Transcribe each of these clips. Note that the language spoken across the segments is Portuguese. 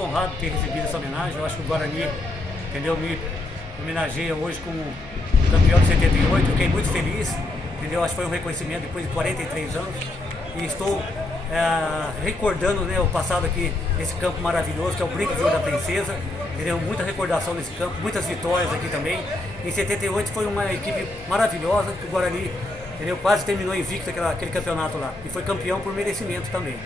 muito honrado de ter recebido essa homenagem. Eu acho que o Guarani, entendeu, me homenageia hoje como campeão de 78. Fiquei muito feliz, entendeu? Acho que foi um reconhecimento depois de 43 anos. E estou recordando, né, o passado aqui, esse campo maravilhoso que é o Brinco de Ouro da Princesa. Entendeu? Muita recordação nesse campo, muitas vitórias aqui também. Em 78 foi uma equipe maravilhosa, que o Guarani, entendeu, quase terminou invicto aquele campeonato lá. E foi campeão por merecimento também.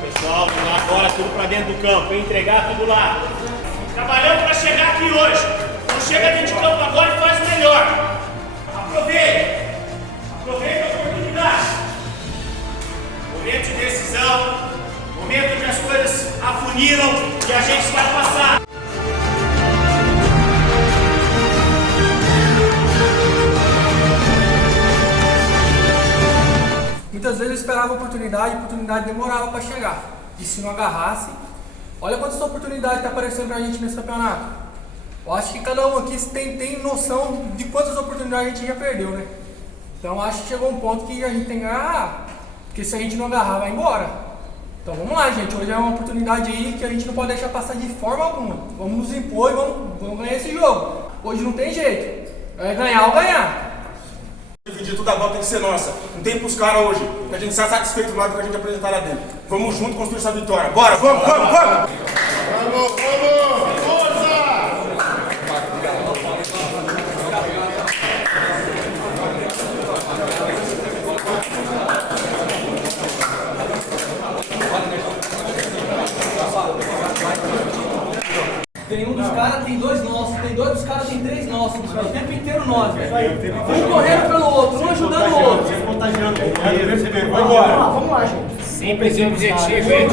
Pessoal, vamos lá agora, tudo pra dentro do campo, entregar tudo lá. Trabalhando para chegar aqui hoje. Não chega dentro de campo agora e faz o melhor. Aproveite a oportunidade. Momento de decisão, momento onde as coisas afuniram e a gente vai passar. Muitas vezes eu esperava a oportunidade demorava para chegar. E se não agarrasse, olha quantas oportunidades está aparecendo para a gente nesse campeonato. Eu acho que cada um aqui tem noção de quantas oportunidades a gente já perdeu, né? Então acho que chegou um ponto que a gente tem que agarrar, porque se a gente não agarrar, vai embora. Então vamos lá, gente. Hoje é uma oportunidade aí que a gente não pode deixar passar de forma alguma. Vamos nos impor e vamos ganhar esse jogo. Hoje não tem jeito. É ganhar ou ganhar. Dividir tudo a bola tem que ser nossa. Não tem pros caras hoje, que a gente está satisfeito do lado que a gente apresentar lá dentro. Vamos junto construir essa vitória. Bora, vamos! Vamos! Força! Tem um dos caras, tem dois nossos, tem dois dos caras, tem três nossos, o tempo inteiro nós, velho. Um correndo pelo outro, um ajudando o outro. Vamos lá, gente. Simples e objetivo, hein?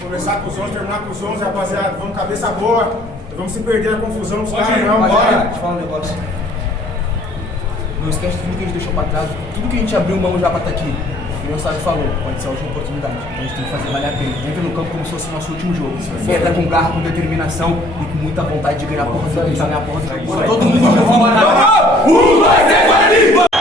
Começar com os 11, terminar com os 11, rapaziada. Vamos cabeça boa. Vamos se perder na confusão dos caras, não. Bora. Deixa eu falar um negócio. Não esquece tudo que a gente deixou pra trás, tudo que a gente abriu mão já pra estar aqui. O Sábio falou, pode ser a última oportunidade. Então a gente tem que fazer valer a pena. Entra no campo como se fosse o nosso último jogo. Entra com garra, com determinação e com muita vontade de ganhar a porra do jogo. Ganhar a porra do jogo. Todo mundo junto, vamos lá. 1, 2, 3, Guarani!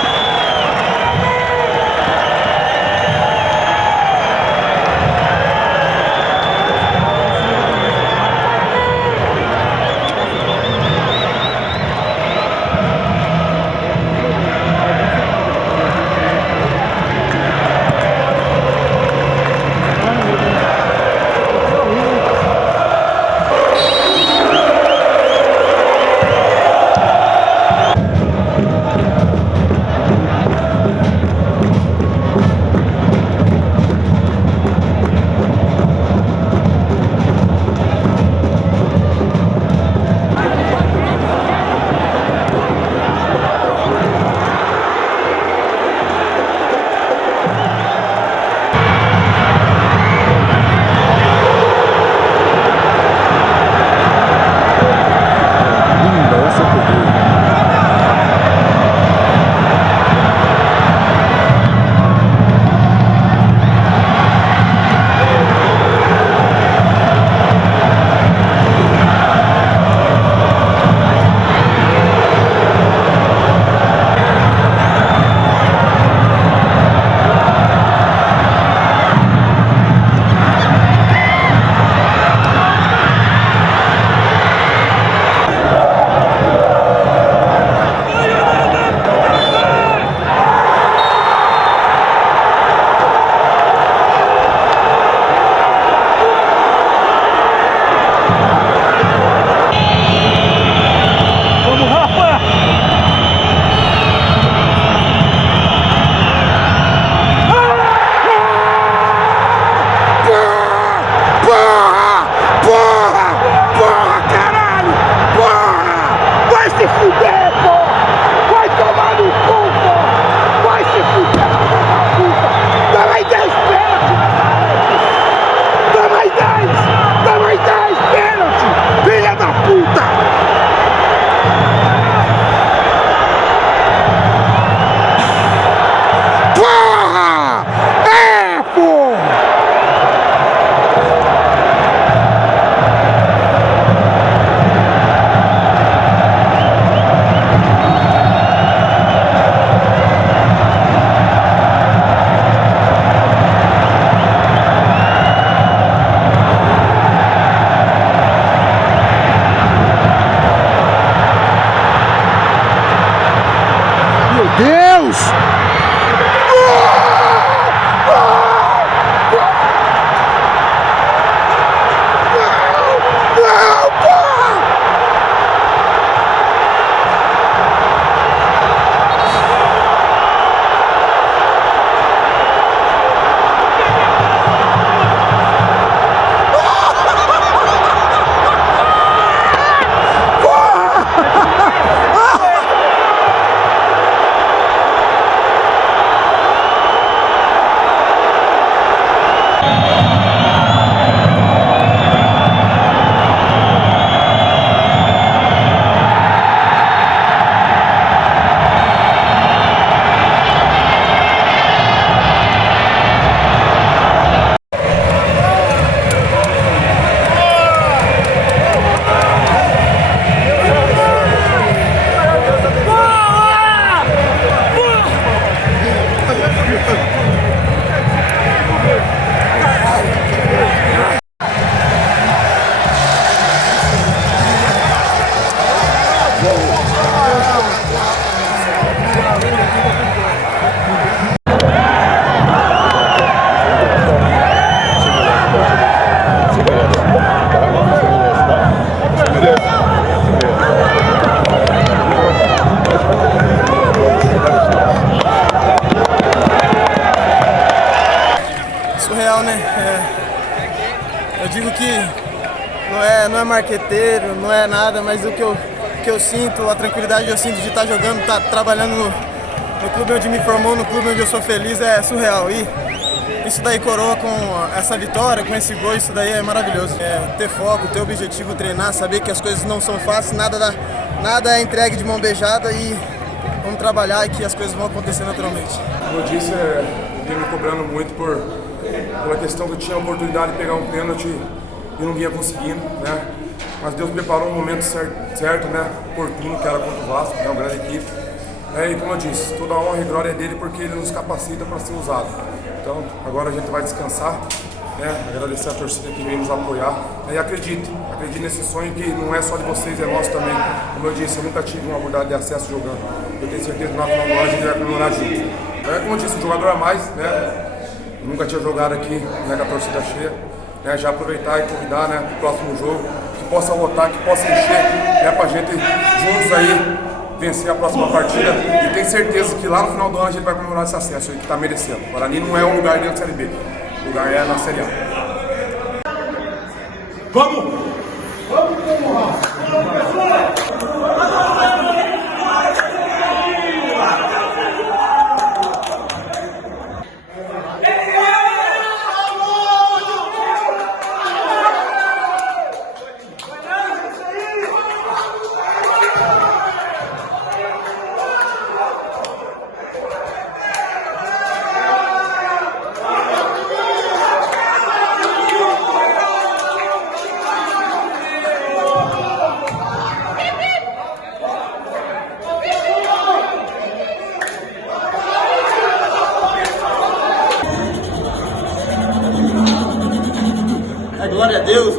surreal, né? Eu digo que não é marqueteiro, não é nada, mas o que eu sinto, a tranquilidade que eu sinto de estar jogando, estar trabalhando no clube onde me formou, no clube onde eu sou feliz, é surreal. E isso daí coroa com essa vitória, com esse gol, isso daí é maravilhoso. Ter foco, ter objetivo, treinar, saber que as coisas não são fáceis, nada é entregue de mão beijada e vamos trabalhar e que as coisas vão acontecer naturalmente. Como eu disse, eu vinha me cobrando muito pela questão que eu tinha a oportunidade de pegar um pênalti e não vinha conseguindo, né? Mas Deus preparou um momento certo, né? Oportuno, que era contra o Vasco, né? Uma grande equipe. E como eu disse, toda a honra e glória é dele porque ele nos capacita para ser usado. Então, agora a gente vai descansar, né? Agradecer a torcida que veio nos apoiar. E acredite nesse sonho que não é só de vocês, é nosso também. Como eu disse, eu nunca tive uma oportunidade de acesso jogando. Eu tenho certeza que na final agora a gente vai comemorar junto. Como eu disse, um jogador a mais, né? Eu nunca tinha jogado aqui, né, com a torcida cheia. Né? Já aproveitar e convidar, né, para o próximo jogo, que possa lotar, que possa encher, né, para a gente juntos aí vencer a próxima partida. E tenho certeza que lá no final do ano a gente vai comemorar esse acesso aí que está merecendo. O Guarani não é um lugar dentro da Série B, o lugar é na Série A. Vamos! Vamos comemorar!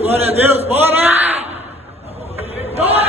Glória a Deus, bora! Vamos!